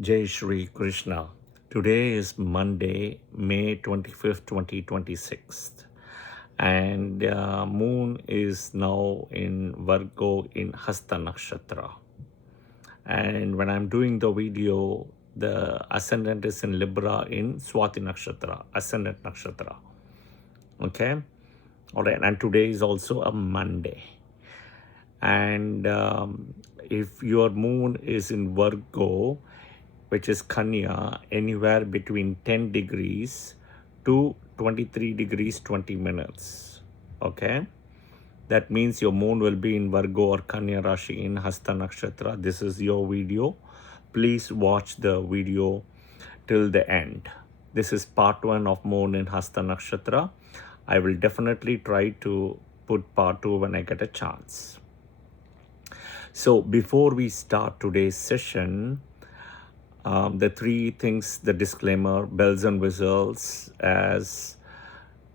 Jai Shri Krishna. Today is Monday, May 25th, 2026. And moon is now in Virgo in Hasta Nakshatra. And when I'm doing the video, the ascendant is in Libra in Swati Nakshatra, ascendant Nakshatra. Okay? All right. And today is also a Monday. And if your moon is in Virgo, which is Kanya, anywhere between 10 degrees to 23 degrees 20 minutes. Okay? That means your moon will be in Virgo or Kanya Rashi in Hasta Nakshatra. This is your video. Please watch the video till the end. This is part 1 of moon in Hasta Nakshatra. I will definitely try to put part 2 when I get a chance. So before we start today's session, the three things, the disclaimer, bells and whistles. As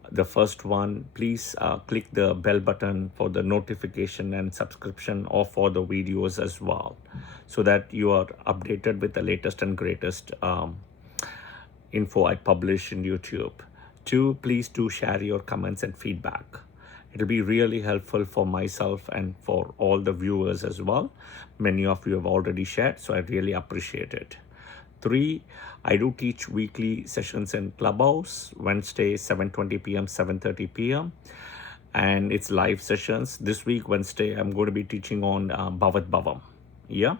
the first one, please click the bell button for the notification and subscription or for the videos as well, so that you are updated with the latest and greatest info I publish in YouTube. 2, please do share your comments and feedback. It'll be really helpful for myself and for all the viewers as well. Many of you have already shared, so I really appreciate it. 3, I do teach weekly sessions in Clubhouse, Wednesday, 7:20 p.m., 7:30 p.m. And it's live sessions. This week, Wednesday, I'm going to be teaching on Bhavat Bhavam. Yeah.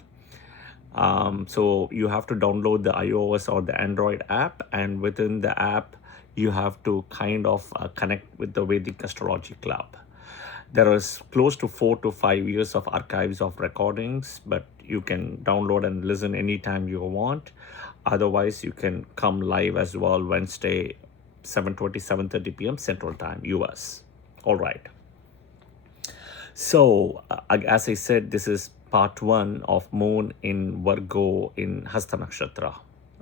So you have to download the iOS or the Android app, and within the app, you have to kind of connect with the Vedic Astrology Club. There is close to 4 to 5 years of archives of recordings, but you can download and listen anytime you want. Otherwise, you can come live as well Wednesday, 7:20, 7:30 p.m. Central Time, US. All right. So, as I said, this is part 1 of moon in Virgo in Hasta Nakshatra,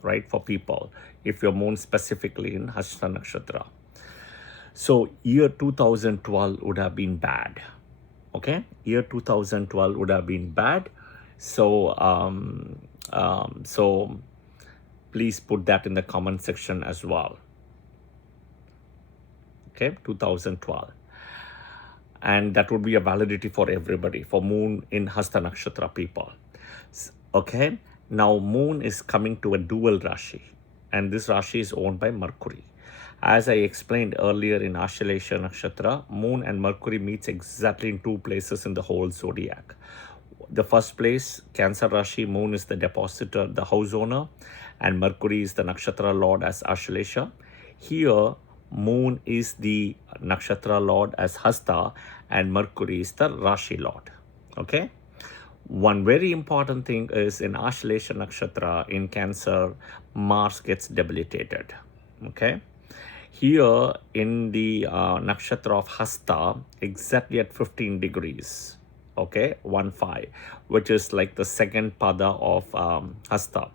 right? For people, if your moon specifically in Hasta Nakshatra. So year 2012 would have been bad. Okay, year 2012 would have been bad. So so please put that in the comment section as well. Okay, 2012, and that would be a validity for everybody, for moon in Hasta Nakshatra people. Okay, now moon is coming to a dual Rashi, and this Rashi is owned by Mercury. As I explained earlier in Ashalesha Nakshatra, moon and Mercury meets exactly in 2 places in the whole zodiac. The first place, Cancer Rashi, moon is the depositor, the house owner, and Mercury is the Nakshatra lord as Ashalesha. Here, moon is the Nakshatra lord as Hasta, and Mercury is the Rashi lord. Okay? One very important thing is in Ashalesha Nakshatra, in Cancer, Mars gets debilitated. Okay? Here in the nakshatra of Hasta, exactly at 15 degrees, okay, 1-5, which is like the second pada of Hasta.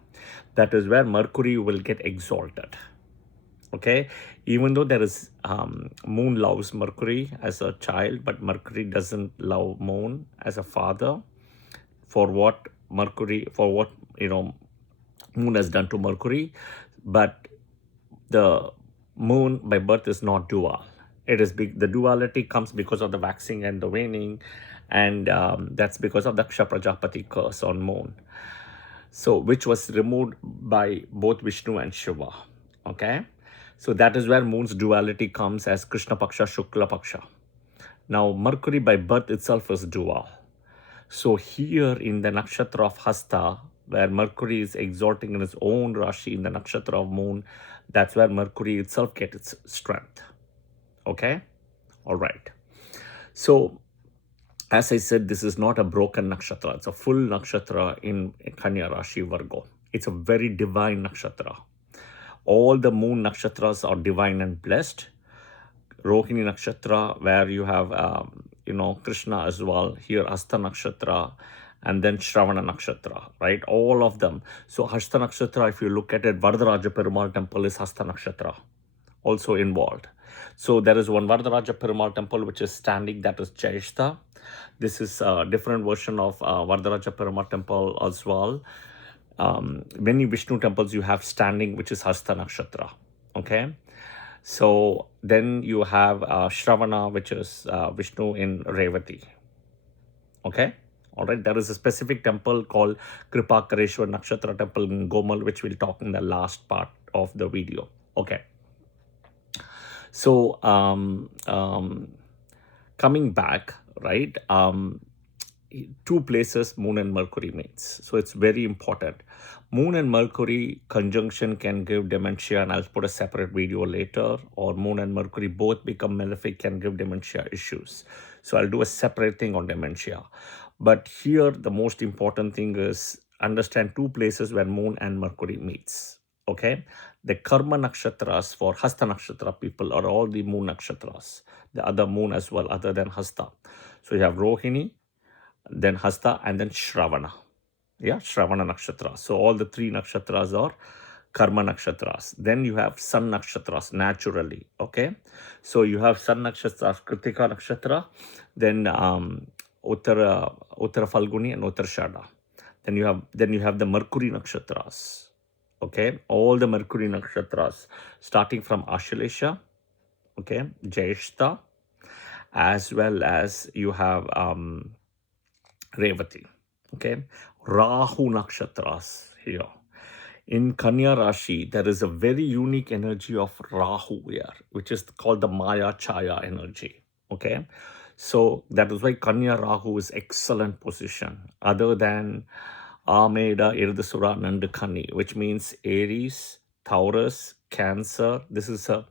That is where Mercury will get exalted. Okay, even though there is moon loves Mercury as a child, but Mercury doesn't love moon as a father. For what Mercury, for what moon has done to Mercury, but the moon by birth is not dual. It is big. The duality comes because of the waxing and the waning, and that's because of the Daksha Prajapati curse on moon. So, which was removed by both Vishnu and Shiva. Okay, so that is where moon's duality comes as Krishna Paksha, Shukla Paksha. Now, Mercury by birth itself is dual. So here in the nakshatra of Hasta, where Mercury is exalting in his own Rashi in the nakshatra of moon, that's where Mercury itself gets its strength. Okay? All right. So, as I said, this is not a broken nakshatra. It's a full nakshatra in Kanya Rashi Virgo. It's a very divine nakshatra. All the moon nakshatras are divine and blessed. Rohini Nakshatra, where you have, Krishna as well. Here, Hasta Nakshatra, and then Shravana Nakshatra, right? All of them. So, Hasta Nakshatra, if you look at it, Varadaraja Perumal temple is Hasta Nakshatra, also involved. So, there is one Varadaraja Perumal temple which is standing, that is Jayashta. This is a different version of Varadaraja Perumal temple as well. Many Vishnu temples you have standing, which is Hasta Nakshatra. Okay. So then you have Shravana, which is Vishnu in Revati. Okay. All right. There is a specific temple called Kripakareshwar Nakshatra temple in Gomal, which we'll talk in the last part of the video. Okay. So coming back, right? Two places Moon and Mercury meets. So it's very important. Moon and Mercury conjunction can give dementia, and I'll put a separate video later. Or Moon and Mercury both become malefic can give dementia issues. So I'll do a separate thing on dementia. But here the most important thing is understand two places where Moon and Mercury meets. Okay, the karma nakshatras for Hasta Nakshatra people are all the moon nakshatras, the other moon as well, other than Hasta. So you have Rohini, then Hasta, and then Shravana. Yeah, Shravana nakshatra. So all the three nakshatras are karma nakshatras. Then you have sun nakshatras naturally. Okay, so you have sun nakshatras, Kritika nakshatra, then Uttara Falguni and Uttarashada. Then you have the Mercury nakshatras. Okay, all the Mercury nakshatras starting from Ashalesha, okay, Jyeshta, as well as you have Revati. Okay, Rahu nakshatras here. In Kanya Rashi, there is a very unique energy of Rahu here, which is called the Maya Chaya energy. Okay, so that is why Kanya Rahu is excellent position, other than Ameda Irdasura Nandakani, which means Aries, Taurus, Cancer. This is a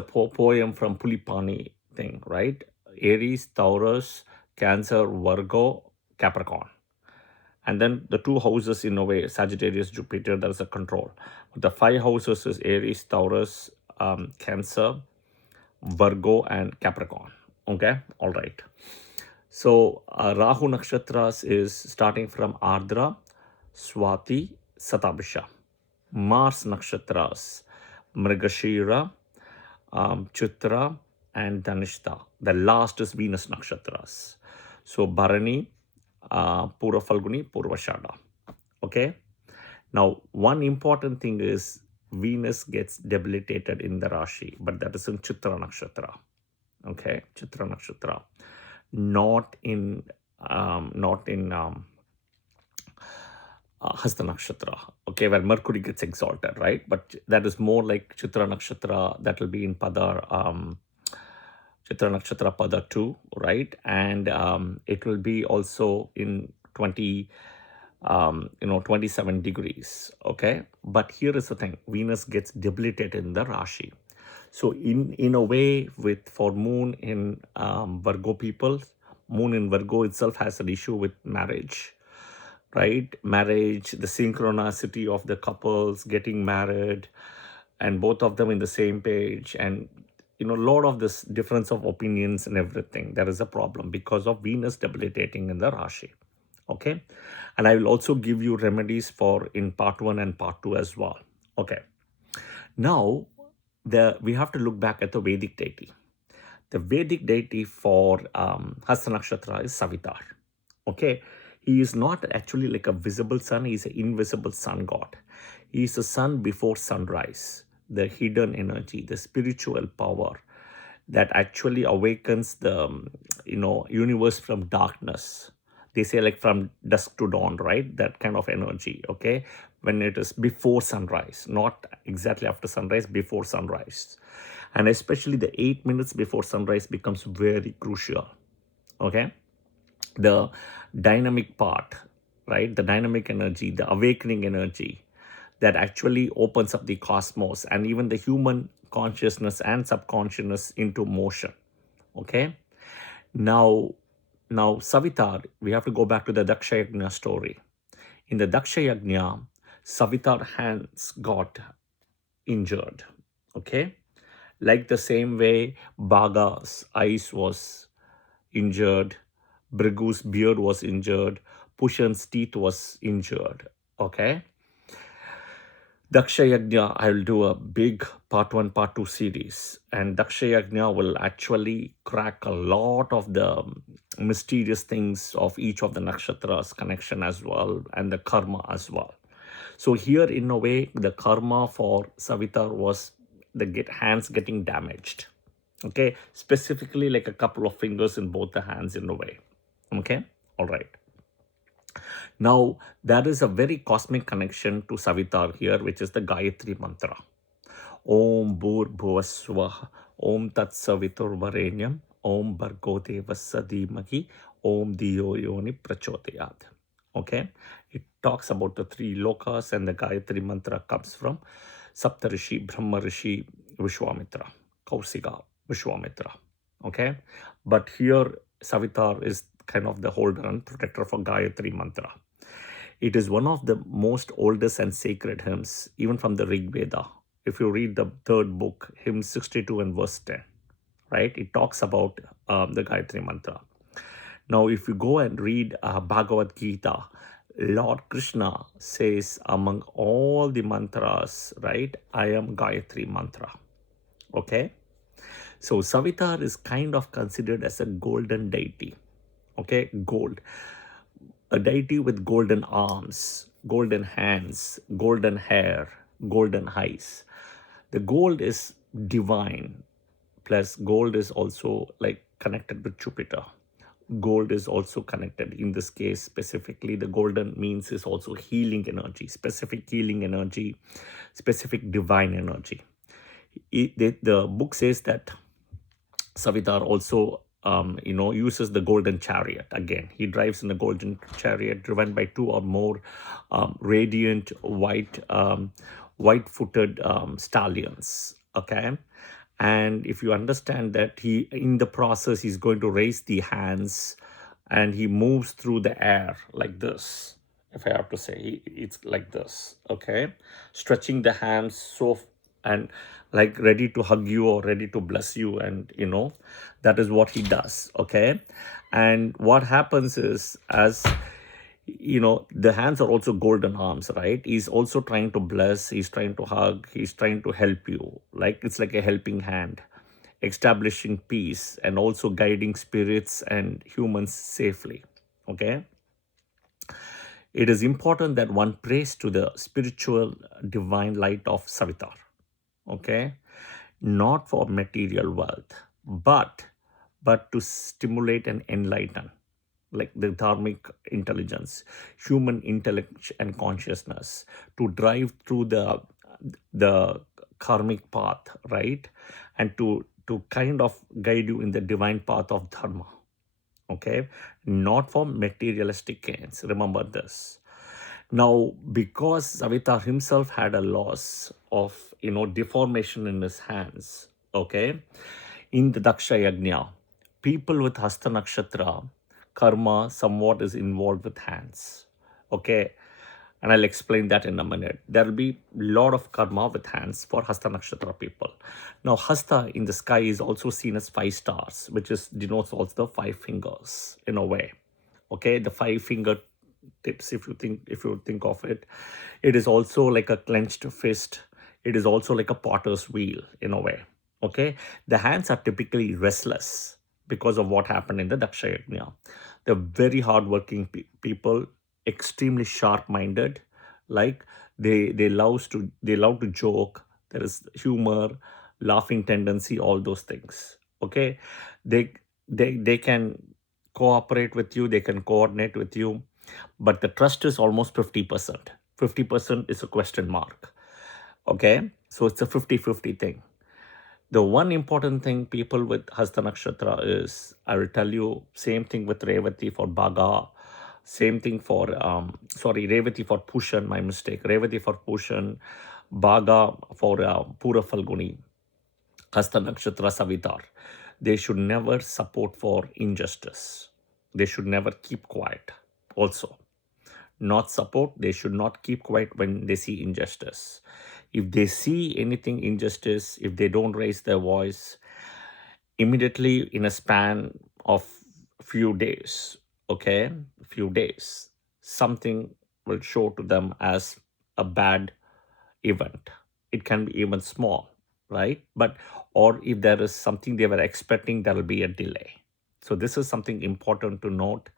poem from Pulipani thing, right? Aries, Taurus, Cancer, Virgo, Capricorn. And then the two houses in a way, Sagittarius, Jupiter, there is a control. But the five houses is Aries, Taurus, Cancer, Virgo, and Capricorn. Okay, all right. So Rahu Nakshatras is starting from Ardra, Swati, Satabhisha. Mars Nakshatras, Mrigashira, Chitra, and Dhanishta. The last is Venus Nakshatras. So Bharani, Purva Falguni, Purvashada. Okay. Now, one important thing is Venus gets debilitated in the Rashi, but that is in Chitra Nakshatra. Okay, Chitra Nakshatra. Not in Hasta Nakshatra, okay, where Mercury gets exalted, right? But that is more like Chitra Nakshatra, that will be in Padar, Chitra Nakshatra Pada 2, right? And it will be also in 27 degrees, okay? But here is the thing, Venus gets debilitated in the Rashi. So in a way, for Moon in Virgo people, Moon in Virgo itself has an issue with marriage, right? Marriage, the synchronicity of the couples getting married, and both of them in the same page, and a lot of this difference of opinions and everything. There is a problem because of Venus debilitating in the Rashi. Okay, and I will also give you remedies for in part 1 and part 2 as well. Okay, now we have to look back at the Vedic deity. The Vedic deity for Hasta Nakshatra is Savitar. Okay, he is not actually like a visible sun, he is an invisible sun god. He is the sun before sunrise, the hidden energy, the spiritual power that actually awakens the universe from darkness. They say like from dusk to dawn, right? That kind of energy, okay? When it is before sunrise, not exactly after sunrise, before sunrise. And especially the 8 minutes before sunrise becomes very crucial, okay? The dynamic part, right? The dynamic energy, the awakening energy that actually opens up the cosmos and even the human consciousness and subconsciousness into motion, okay? Now Savitar, we have to go back to the Daksha Yajna story. In the Daksha Yajna, Savitar hands got injured, okay? Like the same way Bhaga's eyes was injured, Brigu's beard was injured, Pushan's teeth was injured, okay? Daksha Yajna, I will do a big part 1, part 2 series, and Daksha Yajna will actually crack a lot of the mysterious things of each of the nakshatras connection as well, and the karma as well. So here, in a way, the karma for Savitar was the hands getting damaged. Okay, specifically like a couple of fingers in both the hands in a way. Okay, all right. Now, there is a very cosmic connection to Savitar here, which is the Gayatri mantra. Om Bhur Bhuvaswaha, Om Tat Savitur Varenyam, Om Bhargo Devasya Dhimahi, Om Diyo Yoni Prachodayat. Okay, it talks about the three lokas, and the Gayatri mantra comes from Saptarishi, Brahma Rishi, Vishwamitra, Kausiga, Vishwamitra. Okay, but here Savitar is kind of the holder and protector for Gayatri mantra. It is one of the most oldest and sacred hymns, even from the Rig Veda. If you read the third book, hymn 62 and verse 10, right, it talks about the Gayatri mantra. Now, if you go and read Bhagavad Gita, Lord Krishna says, among all the mantras, right, I am Gayatri mantra. Okay, so Savitar is kind of considered as a golden deity. Okay, gold. A deity with golden arms, golden hands, golden hair, golden eyes. The gold is divine, plus gold is also like connected with Jupiter. Gold is also connected. In this case, specifically, the golden means is also healing energy, specific healing energy, specific divine energy. The book says that Savitar also uses the golden chariot. Again, he drives in the golden chariot driven by two or more radiant white-footed stallions. Okay, and if you understand that he, in the process, he's going to raise the hands, and he moves through the air like this. If I have to say, it's like this. Okay, stretching the hands so and like ready to hug you or ready to bless you, and that is what he does. Okay, and what happens is, as the hands are also golden arms, right? He's also trying to bless, he's trying to hug, he's trying to help you, like it's like a helping hand, establishing peace and also guiding spirits and humans safely. Okay, it is important that one prays to the spiritual divine light of Savitar. Okay, not for material wealth, but to stimulate and enlighten, like the dharmic intelligence, human intellect and consciousness, to drive through the karmic path, right, and to kind of guide you in the divine path of dharma. Okay, not for materialistic gains. Remember this. Now, because Savitar himself had a loss of, deformation in his hands, okay, in the Daksha Yajna, people with Hasta Nakshatra, karma somewhat is involved with hands, okay, and I'll explain that in a minute. There will be a lot of karma with hands for Hasta Nakshatra people. Now, Hasta in the sky is also seen as 5 stars, which denotes also the 5 fingers in a way. Okay, the 5 finger tips, if you think of it, it is also like a clenched fist. It is also like a potter's wheel in a way. Okay, the hands are typically restless because of what happened in the Daksha Yajna. They're very hardworking people, extremely sharp-minded. Like they love to joke. There is humor, laughing tendency, all those things. Okay, they can cooperate with you. They can coordinate with you, but the trust is almost 50%. 50% is a question mark. Okay, so it's a 50-50 thing. The one important thing people with Hasta Nakshatra is, I will tell you, same thing with Revati for Bhaga, same thing for, Revati for Pushan, my mistake. Revati for Pushan, Bhaga for Pura Falguni, Hasta Nakshatra Savitar. They should never support for injustice. They should never keep quiet. Also, not support, they should not keep quiet when they see injustice. If they see anything injustice, if they don't raise their voice, immediately in a span of few days, okay, few days, something will show to them as a bad event. It can be even small, right? But, or if there is something they were expecting, there will be a delay. So this is something important to note.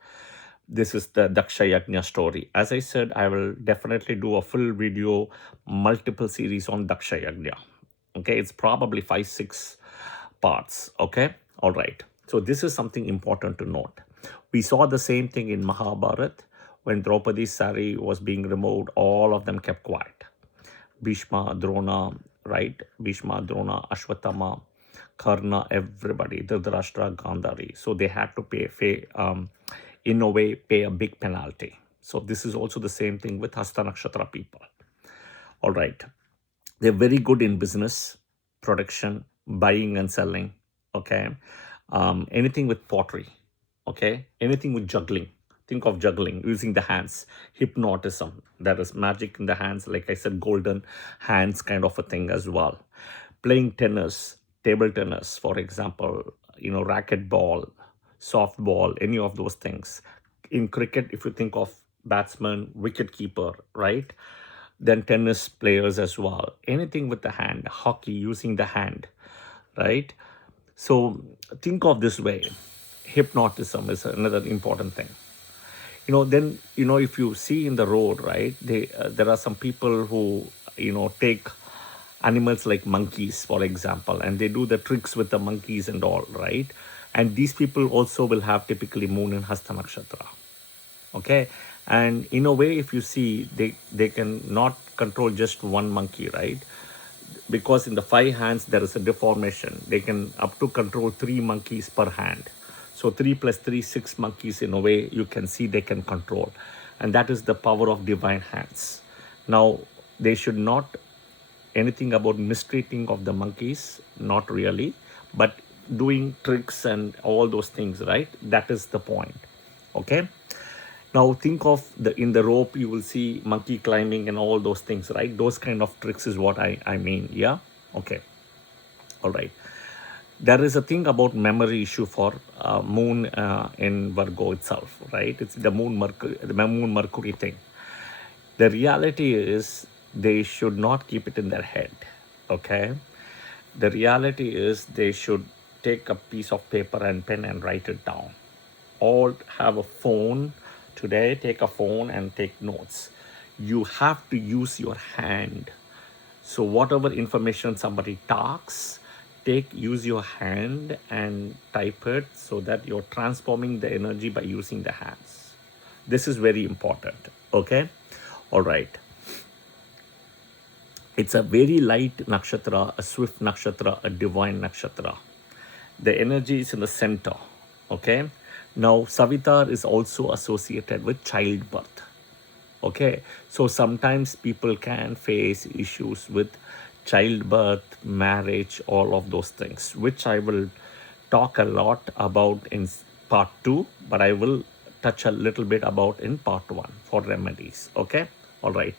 This is the Daksha Yajna story. As I said, I will definitely do a full video, multiple series on Daksha Yajna. Okay, it's probably 5-6 parts. Okay, all right. So this is something important to note. We saw the same thing in Mahabharat when Draupadi's sari was being removed. All of them kept quiet. Bhishma, Drona, right? Bhishma, Drona, Ashwatthama, Karna, everybody, Dhritarashtra, Gandhari. So they had to in a way, pay a big penalty. So this is also the same thing with Hasta Nakshatra people. All right. They're very good in business, production, buying and selling. Okay. Anything with pottery. Okay. Anything with juggling. Think of juggling, using the hands, hypnotism. That is magic in the hands. Like I said, golden hands kind of a thing as well. Playing tennis, table tennis, for example, racquetball, softball, any of those things. In cricket, if you think of batsman, wicket keeper, right? Then tennis players as well. Anything with the hand, hockey, using the hand, right? So think of this way. Hypnotism is another important thing. Then if you see in the road, right, there are some people who take animals like monkeys, for example, and they do the tricks with the monkeys and all, right? And these people also will have typically moon in Hasta Nakshatra. Okay, and in a way, if you see, they can not control just one monkey, right? Because in the 5 hands there is a deformation. They can up to control 3 monkeys per hand. So 3 plus 3, 6 monkeys, in a way you can see they can control. And that is the power of divine hands. Now, they should not anything about mistreating of the monkeys, not really, but doing tricks and all those things, right? That is the point. Okay. Now think of in the rope, you will see monkey climbing and all those things, right? Those kind of tricks is what I mean. Yeah. Okay. All right. There is a thing about memory issue for moon in Virgo itself, right? It's the moon Mercury thing. The reality is they should not keep it in their head. Okay. The reality is they should take a piece of paper and pen and write it down. Or have a phone. Today, take a phone and take notes. You have to use your hand. So whatever information somebody talks, use your hand and type it, so that you're transforming the energy by using the hands. This is very important. Okay. All right. It's a very light nakshatra, a swift nakshatra, a divine nakshatra. The energy is in the center. Okay. Now, Savitar is also associated with childbirth. Okay. So sometimes people can face issues with childbirth, marriage, all of those things, which I will talk a lot about in part 2, but I will touch a little bit about in part 1 for remedies. Okay. All right.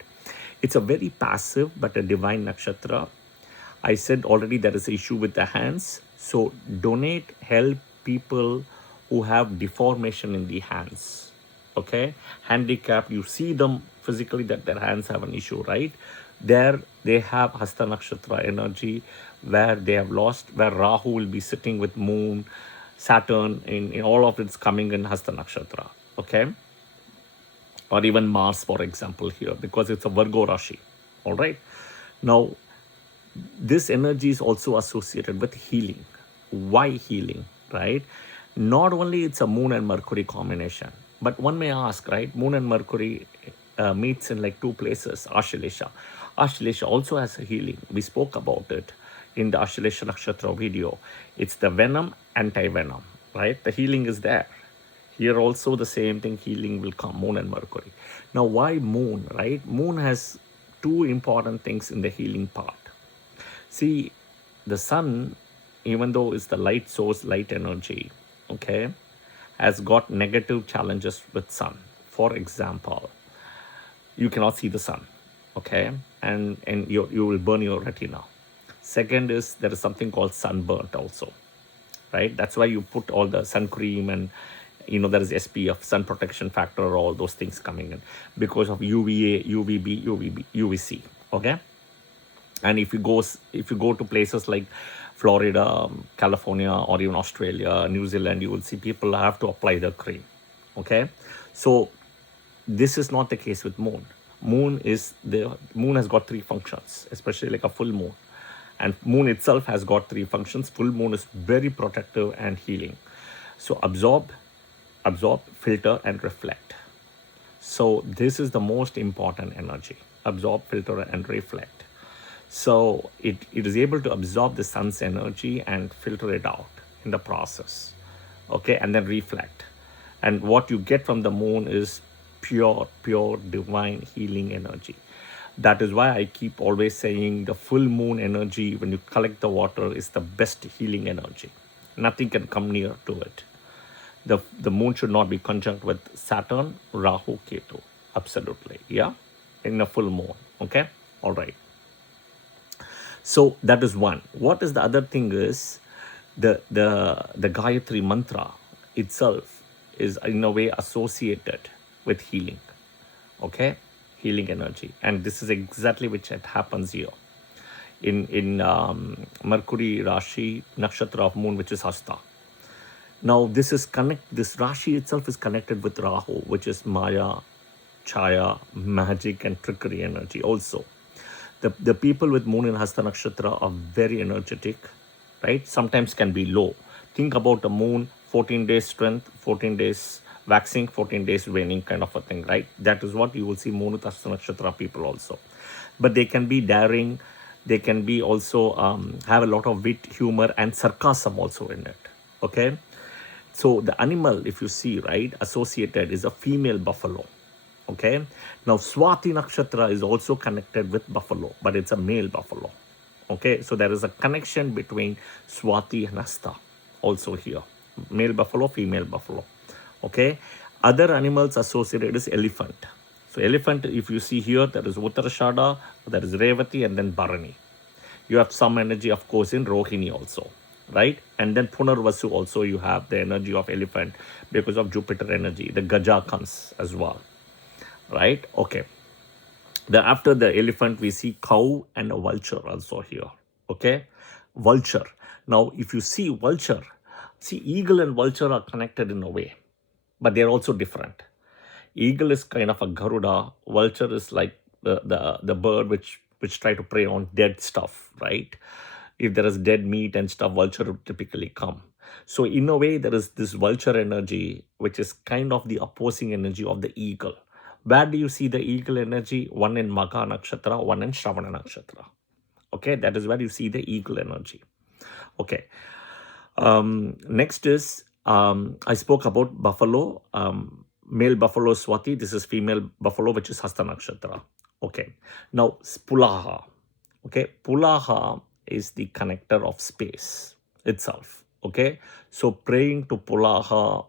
It's a very passive but a divine nakshatra. I said already there is an issue with the hands. So donate, help people who have deformation in the hands. Okay. Handicap, you see them physically that their hands have an issue, right? There they have Hasta Nakshatra energy where they have lost, where Rahu will be sitting with moon, Saturn, in all of it's coming in Hasta Nakshatra. Okay. Or even Mars, for example, here, because it's a Virgo Rashi. All right. Now, this energy is also associated with healing. Why healing, right? Not only it's a moon and Mercury combination, but one may ask, right? Moon and Mercury meets in like 2 places, Ashlesha. Ashlesha also has a healing. We spoke about it in the Ashlesha Nakshatra video. It's the venom, anti-venom, right? The healing is there. Here also the same thing, healing will come, moon and Mercury. Now, why moon, right? Moon has 2 important things in the healing part. See, the sun, even though it's the light source, light energy, okay, has got negative challenges with sun. For example, you cannot see the sun, okay, and you will burn your retina. Second is there is something called sunburnt also, right? That's why you put all the sun cream and there is SPF, sun protection factor, all those things coming in because of UVA, UVB, UVC. Okay. And if you go to places like Florida, California, or even Australia, New Zealand, you will see people have to apply the cream. Okay, so this is not the case with moon. Moon has got three functions, especially like a full moon. And moon itself has got three functions. Full moon is very protective and healing. So absorb, filter, and reflect. So this is the most important energy. Absorb, filter, and reflect. So it is able to absorb the sun's energy and filter it out in the process. Okay, and then reflect. And what you get from the moon is pure divine healing energy. That is why I keep always saying the full moon energy, when you collect the water, is the best healing energy. Nothing can come near to it. The moon should not be conjunct with Saturn, Rahu, Ketu. Absolutely. Yeah. In a full moon. Okay. All right. So that is one. What is the other thing is the Gayatri mantra itself is in a way associated with healing. Okay, healing energy, and this is exactly which it happens here in Mercury Rashi Nakshatra of moon, which is Hasta. Now this Rashi itself is connected with Rahu, which is Maya, Chaya, magic, and trickery energy also. The people with moon in Hasta Nakshatra are very energetic, right? Sometimes can be low. Think about the moon, 14 days strength, 14 days waxing, 14 days waning kind of a thing, right? That is what you will see moon with Hasta Nakshatra people also. But they can be daring, they can be also have a lot of wit, humor, and sarcasm also in it, okay? So the animal, if you see, right, associated is a female buffalo. Okay. Now Swati Nakshatra is also connected with buffalo, but it's a male buffalo. Okay. So there is a connection between Swati and Hasta also here. Male buffalo, female buffalo. Okay. Other animals associated is elephant. So elephant, if you see here, there is Uttarashada, there is Revati, and then Bharani. You have some energy, of course, in Rohini also, right? And then Punarvasu also, you have the energy of elephant because of Jupiter energy. The Gaja comes as well, right? Okay. Then after the elephant, we see cow and a vulture also here. Okay. Vulture. Now, if you see vulture, see eagle and vulture are connected in a way, but they're also different. Eagle is kind of a Garuda. Vulture is like the bird which try to prey on dead stuff, right? If there is dead meat and stuff, vulture would typically come. So in a way, there is this vulture energy, which is kind of the opposing energy of the eagle. Where do you see the eagle energy? One in Magha Nakshatra, one in Shravana Nakshatra. Okay, that is where you see the eagle energy. Okay. Next is, I spoke about buffalo. Male buffalo Swati. This is female buffalo, which is Hasta Nakshatra. Okay. Now, Pulaha. Okay. Pulaha is the connector of space itself. Okay. So, praying to Pulaha,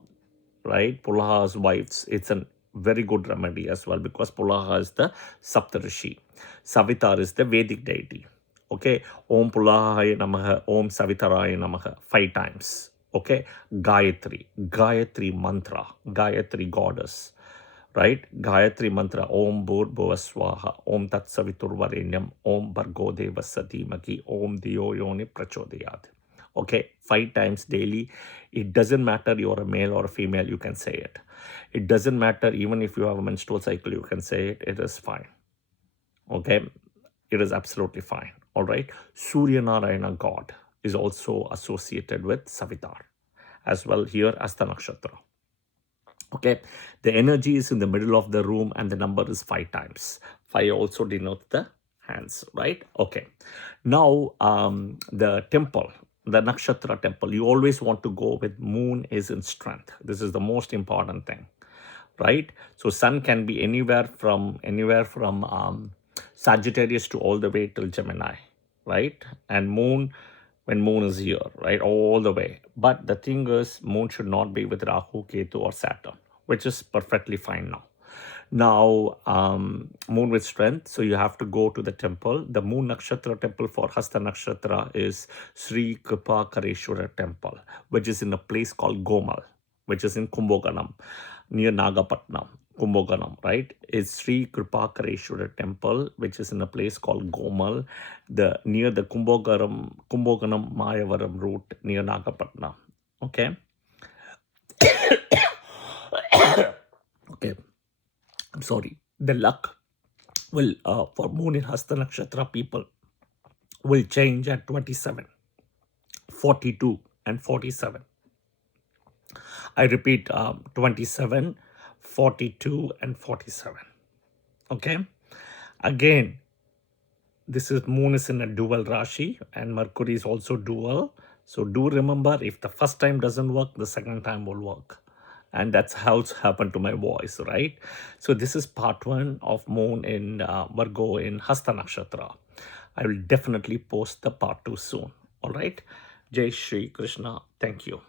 right? Pulaha's wives, it's a very good remedy as well, because Pulaha is the Saptarishi. Savitar is the Vedic deity. Okay. Om Pulahaya Namaha, Om Savitaraya Namaha, 5 times. Okay. Gayatri mantra, Gayatri goddess, right? Gayatri mantra, Om Bhurbhuva Swaha, Om Tat Saviturvarenyam, Om Bhargo Devasya Dhimaki, Om Dhiyo Yoni Prachodayat. Okay, 5 times daily. It doesn't matter you're a male or a female, you can say it. It doesn't matter even if you have a menstrual cycle, you can say it. It is fine. Okay, it is absolutely fine. All right. Surya Narayana God is also associated with Savitar as well here as the Nakshatra. Okay, the energy is in the middle of the room and the number is 5 times. 5 also denotes the hands, right? Okay. Now, the temple, the Nakshatra temple, you always want to go with moon is in strength. This is the most important thing, right? So sun can be anywhere from Sagittarius to all the way till Gemini, right? And moon, when moon is here, right, all the way. But the thing is, moon should not be with Rahu, Ketu, or Saturn, which is perfectly fine now. Now, moon with strength, so you have to go to the temple. The moon nakshatra temple for Hasta Nakshatra is Sri Kripa Kareshwara temple, which is in a place called Gomal, which is in Kumbhoganam, near Nagapatnam. Kumbhoganam, right? It's Sri Kripa Kareshwara temple, which is in a place called Gomal, near the Kumbhoganam Mayavaram route near Nagapatnam. Okay. Okay, I'm sorry. The luck will, for moon in Hasta Nakshatra people, will change at 27, 42, and 47. I repeat, 27, 42, and 47. Okay. Again, this is moon is in a dual Rashi and Mercury is also dual. So do remember, if the first time doesn't work, the second time will work. And that's how it's happened to my voice, right? So this is part 1 of moon in Virgo in Hasta Nakshatra. I will definitely post the part 2 soon. All right. Jai Shri Krishna. Thank you.